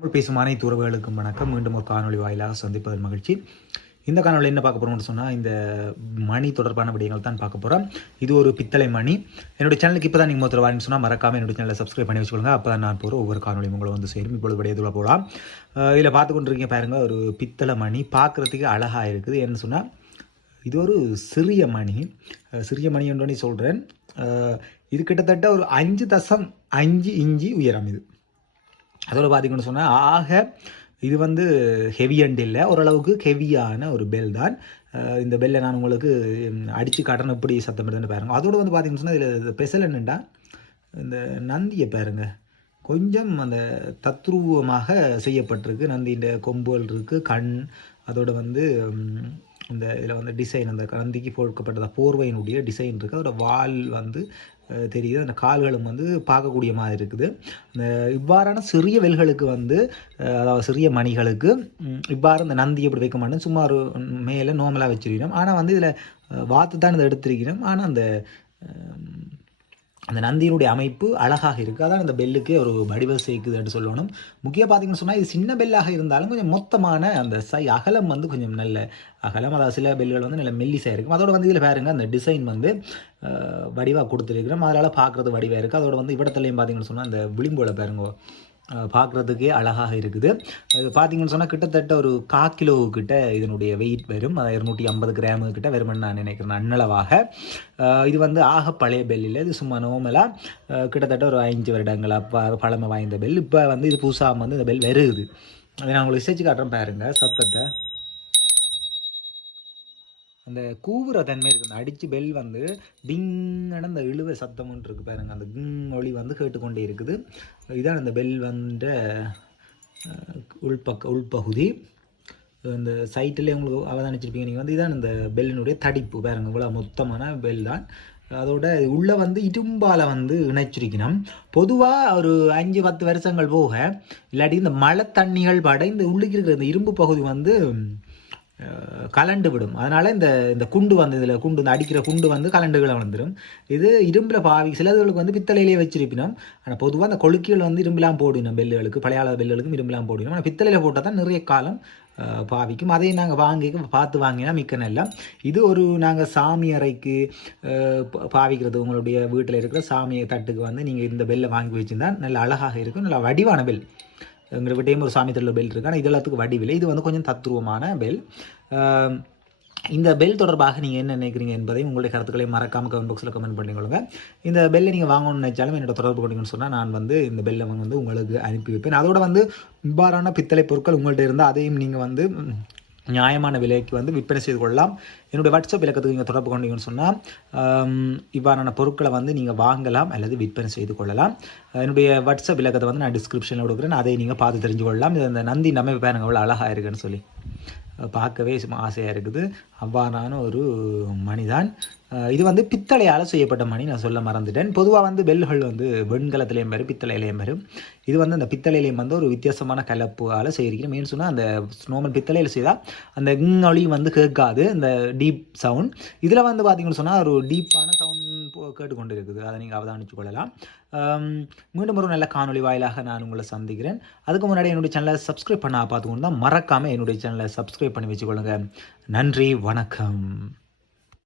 தமிழ் பேசும் அனைத்து உறவுகளுக்கும் வணக்கம். மீண்டும் ஒரு காணொளி வாயிலாக சந்திப்பதில் மகிழ்ச்சி. இந்த காணொளி என்ன பார்க்க போகிறோம்னு சொன்னால் இந்த மணி தொடர்பான விடயங்கள் தான் பார்க்க போகிறோம் இது ஒரு பித்தளை மணி. என்னுடைய சேனலுக்கு இப்போ தான் நீங்கள் மொத்தம் வாரின்னு சொன்னால் மறக்காமல் என்னுடைய சேனலை சப்ஸ்கிரைப் பண்ணி வச்சுக்கோங்க. அப்போ தான் நான் போகிற ஒவ்வொரு காணொலியும் உங்களை வந்து சேரும். இப்பொழுது விடயத்தில் போகலாம். இதில் பார்த்து கொண்டிருக்கீங்க பாருங்க ஒரு பித்தளை மணி. பார்க்குறதுக்கு அழகாக இருக்குது. என்ன சொன்னால் இது ஒரு சிறிய மணி. சிறிய மணி என்றோன்னு சொல்கிறேன் இது கிட்டத்தட்ட ஒரு அஞ்சு தசம் அஞ்சு இஞ்சி உயரம் இது. அதோட பார்த்தீங்கன்னு சொன்னால் ஆக இது வந்து ஹெவி அண்ட் இல்லை. ஓரளவுக்கு ஹெவியான ஒரு பெல் தான். இந்த பெல்லை நான் உங்களுக்கு அடித்து காட்டணும் எப்படி சத்தம் எடுத்துன்னு பாருங்கள் அதோட வந்து பார்த்தீங்கன்னு சொன்னால் இதில் ஸ்பெஷல் என்னென்னா இந்த நந்தியை பாருங்கள் கொஞ்சம் அந்த தத்ரூபமாக செய்யப்பட்டிருக்கு. நந்தியின் கொம்புகள் இருக்குது கண் அதோட வந்து இந்த இதில் வந்து டிசைன் அந்த நந்திக்கு போட்கப்பட்டத போர்வையினுடைய டிசைன் இருக்குது அதோட வால் வந்து தெரியுது. அந்த கால்களும் வந்து பார்க்கக்கூடிய மாதிரி இருக்குது. இந்த இவ்வாறான சிறிய வெல்களுக்கு வந்து அதாவது சிறிய மணிகளுக்கு இவ்வாறு இந்த நந்தி எப்படி வைக்க மாட்டேன். சும்மா ஒரு மேலே நோமலாக வச்சிருக்கணும் ஆனால் வந்து இதில் வாத்து தான் இதை எடுத்திருக்கிறோம் ஆனால் அந்த அந்த நந்தியினுடைய அமைப்பு அழகாக இருக்குது அதான் இந்த பெல்லுக்கே ஒரு வடிவ சேர்க்குதுன்னு சொல்லணும். முக்கியம் பார்த்தீங்கன்னு சொன்னால் இது சின்ன பெல்லாக இருந்தாலும் கொஞ்சம் மொத்தமான அந்த சை அகலம் வந்து கொஞ்சம் நல்ல அகலம். அதாவது சில பெல்லுகள் வந்து நல்ல மெல்லிசாக இருக்கும். அதோட வந்து இதில் பாருங்க அந்த டிசைன் வந்து வடிவாக கொடுத்துருக்குறோம். அதனால் பார்க்குறது வடிவாக இருக்குது அதோட வந்து இவிடத்துலையும் பார்த்தீங்கன்னு சொன்னால் அந்த விளிம்போல பாருங்க. பார்க்குறதுக்கே அழகாக இருக்குது. அது பார்த்தீங்கன்னு சொன்னால் கிட்டத்தட்ட ஒரு கா கிலோ இதனுடைய வெயிட் வரும். அது இருநூற்றி ஐம்பது கிராமு கிட்ட வரும்னு நான் நினைக்கிறேன் அன்னளவாக. இது வந்து ஆக பழைய பெல்லில் இது சும்மா நோமலாக கிட்டத்தட்ட ஒரு அஞ்சு வருடங்களாக அப்போ பழமை வாய்ந்த பெல் இப்போ வந்து இது புதுசாக வந்து இந்த பெல் வருகுது அதை நான் உங்களுக்கு விசேச்சு காட்டுறேன் பாருங்கள் சத்தத்தை. அந்த கூவுற தன்மை இருக்குது அந்த அடித்து பெல் வந்து டிங்கன்னு அந்த இழுவை சத்தம் ஒன்று இருக்குது பாருங்கள் அந்த கிங் ஒளி வந்து கேட்டுக்கொண்டே இருக்குது. இதான் அந்த பெல் வந்த உள்பக்க உள்பகுதி. இந்த சைட்டில் உங்களுக்கு அவதானிச்சிருப்பீங்க. நீங்கள் வந்து இதான் இந்த பெல்லினுடைய தடிப்பு பாருங்க. இவ்வளோ மொத்தமான பெல் தான். அதோட உள்ளே வந்து இரும்பால் வந்து இணைச்சிருக்கணும். பொதுவாக ஒரு அஞ்சு பத்து வருஷங்கள் போக இல்லாட்டி இந்த மழை தண்ணிகள் பட இந்த உள்ளுக்கு இருக்கிற இந்த இரும்பு பகுதி வந்து கலண்டு விடும். அதனால் இந்த இந்த குண்டு வந்து இதில் குண்டு இந்த அடிக்கிற குண்டு வந்து கலண்டுகளை வந்துடும் இது இரும்பில் பாவி சிலதுகளுக்கு வந்து பித்தளையிலே வச்சிருப்பினோம். ஆனால் பொதுவாக அந்த கொழுக்கிகள் வந்து இரும்பெல்லாம் போடணும் பெல்லுகளுக்கு பழையாள பெல்லுகளுக்கும் இரும்பெல்லாம் போடணும் ஆனால் பித்தளையில் போட்டால் தான் நிறைய காலம் பாவிக்கும். அதையும் நாங்கள் வாங்கி பார்த்து வாங்கினா மிக்க நல்லா. இது ஒரு நாங்கள் சாமி அறைக்கு பாவிக்கிறது உங்களுடைய வீட்டில் இருக்கிற சாமியை தட்டுக்கு வந்து நீங்கள் இந்த பெல்லை வாங்கி வச்சுருந்தா நல்ல அழகாக இருக்கும். நல்ல வடிவான பெல். எங்கள்கிட்டயும் ஒரு சாமி தள்ள பெல் இருக்கு. ஆனால் இது எல்லாத்துக்கும் வடிவில்லை. இது வந்து கொஞ்சம் தத்துருவமான பெல் இந்த பெல் தொடர்பாக நீங்கள் என்ன நினைக்கிறீங்க என்பதையும் உங்களுடைய கருத்துக்களை மறக்காம கமெண்ட் பாக்ஸில் கமெண்ட் பண்ணிக்கொள்ளுங்க இந்த பெல்லை நீங்கள் வாங்கணும்னு நினைச்சாலும் என்னோட தொடர்பு கொண்டீங்கன்னு சொன்னால் நான் வந்து இந்த பெல்லை வந்து உங்களுக்கு அனுப்பி வைப்பேன். அதோட வந்து இவ்வாறான பித்தளை பொருட்கள் உங்கள்கிட்ட இருந்தால் அதையும் நீங்கள் வந்து நியாயமான விலைக்கு வந்து விற்பனை செய்து கொள்ளலாம். என்னுடைய வாட்ஸ்அப் இலக்கத்துக்கு நீங்கள் தொடர்பு கொண்டீங்கன்னு சொன்னால் இவ்வாறான பொருட்களை வந்து நீங்கள் வாங்கலாம் அல்லது விற்பனை செய்து கொள்ளலாம். என்னுடைய வாட்ஸ்அப் இலக்கத்தை வந்து நான் டிஸ்கிரிப்ஷனில் கொடுக்குறேன். அதை நீங்கள் பார்த்து தெரிஞ்சு கொள்ளலாம் இந்த நந்தி நம்ம பாருங்க எவ்வளோ அழகாக இருக்குன்னு சொல்லி. பார்க்கவே சும்மா ஆசையாக இருக்குது. அவ்வாறான ஒரு மணிதான் இது வந்து பித்தளையால் செய்யப்பட்ட மணி நான் சொல்ல மறந்துட்டேன். பொதுவாக வந்து பெல்கள் வந்து வெண்கலத்திலையும் வரும் பித்தளையிலையும் வரும். இது வந்து அந்த பித்தளையிலையும் வந்து ஒரு வித்தியாசமான கலப்பால் செய்கிறீங்க மெயின் சொன்னால் அந்த ஸ்னோமன் பித்தளையில் செய்தால் அந்த ங் ஒளி வந்து கேட்காது இந்த டீப் சவுண்ட் இதில் வந்து பார்த்தீங்கன்னு சொன்னால் ஒரு டீப்பான சவுண்ட் கேட்டுக்கொண்டு இருக்குது அதை நீங்கள் அவதானிச்சு கொள்ளலாம். மீண்டும் ஒரு நல்ல காணொளி வாயிலாக நான் உங்களை சந்திக்கிறேன். அதுக்கு முன்னாடி என்னுடைய சேனலை சப்ஸ்கிரைப் பண்ண பார்த்துக்கொண்டு தான் மறக்காமல் என்னுடைய சேனலை சப்ஸ்கிரைப் பண்ணி வச்சுக்கொள்ளுங்க. நன்றி வணக்கம்.